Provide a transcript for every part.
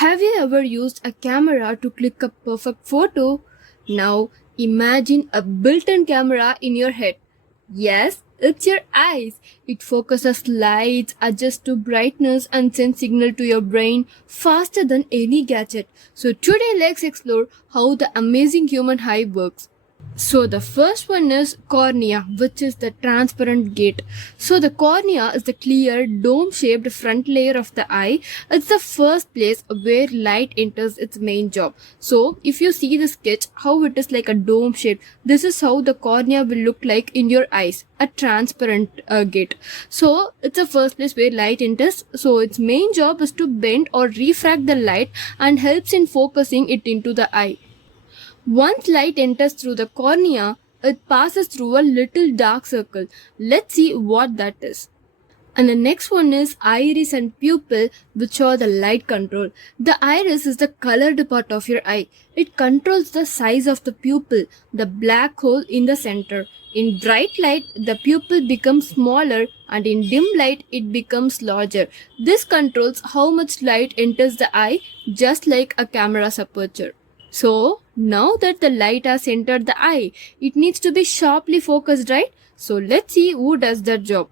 Have you ever used a camera to click a perfect photo? Now imagine a built-in camera in your head. Yes, it's your eyes. It focuses lights, adjusts to brightness and sends signal to your brain faster than any gadget. So today let's explore how the amazing human eye works. So the first one is cornea, which is the transparent gate. So the cornea is the clear dome-shaped front layer of the eye. It's the first place where light enters its main job. So if you see the sketch, how it is like a dome shape, this is how the cornea will look like in your eyes, a transparent gate. So it's the first place where light enters. So its main job is to bend or refract the light and helps in focusing it into the eye. Once light enters through the cornea, it passes through a little dark circle. Let's see what that is. And the next one is iris and pupil, which are the light control. The iris is the colored part of your eye. It controls the size of the pupil, the black hole in the center. In bright light, the pupil becomes smaller, and in dim light, it becomes larger. This controls how much light enters the eye, just like a camera's aperture. So now that the light has entered the eye, it needs to be sharply focused, right? So let's see who does that job.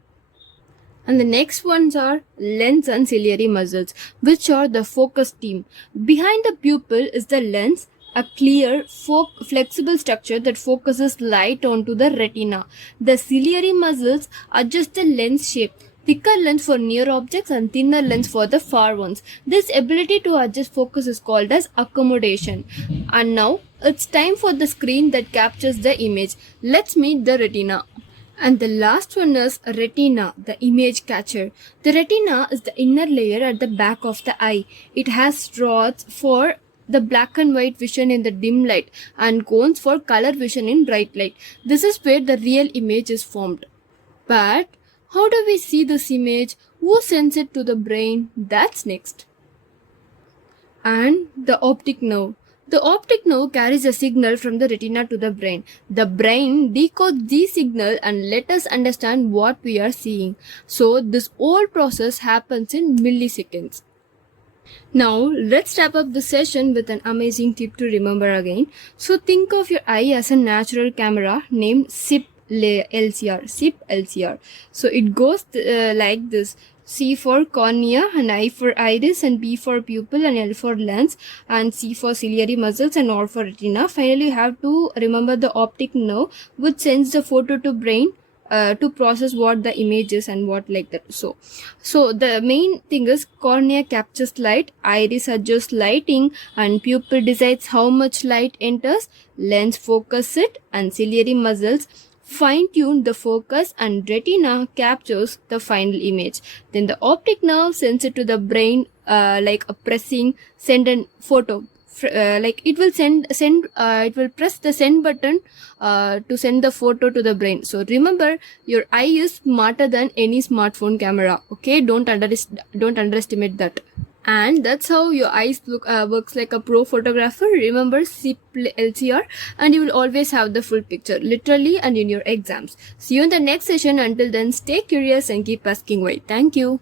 And the next ones are lens and ciliary muscles, which are the focus team. Behind the pupil is the lens, a clear, flexible structure that focuses light onto the retina. The ciliary muscles adjust the lens shape. Thicker lens for near objects and thinner lens for the far ones. This ability to adjust focus is called as accommodation. And now it's time for the screen that captures the image. Let's meet the retina. And the last one is retina, the image catcher. The retina is the inner layer at the back of the eye. It has rods for the black and white vision in the dim light and cones for color vision in bright light. This is where the real image is formed. But how do we see this image? Who sends it to the brain? That's next. And the optic nerve. The optic nerve carries a signal from the retina to the brain. The brain decodes these signals and let us understand what we are seeing. So this whole process happens in milliseconds. Now let's wrap up the session with an amazing tip to remember again. So think of your eye as a natural camera named SIP LCR. So it goes like this: C for cornea, and I for iris, and B for pupil, and L for lens, and C for ciliary muscles, and R for retina. Finally, you have to remember the optic nerve, which sends the photo to brain to process what the image is and what like that. So the main thing is cornea captures light, iris adjusts lighting, and pupil decides how much light enters, lens focuses it, and ciliary muscles fine-tune the focus, and retina captures the final image. Then the optic nerve sends it to the brain like a pressing send a photo. Like it will press the send button to send the photo to the brain. So remember, your eye is smarter than any smartphone camera. Okay, don't underestimate that. And that's how your eyes works like a pro photographer. Remember SIP LCR, and you will always have the full picture, literally and in your exams. See you in the next session. Until then, stay curious and keep asking why. Thank you.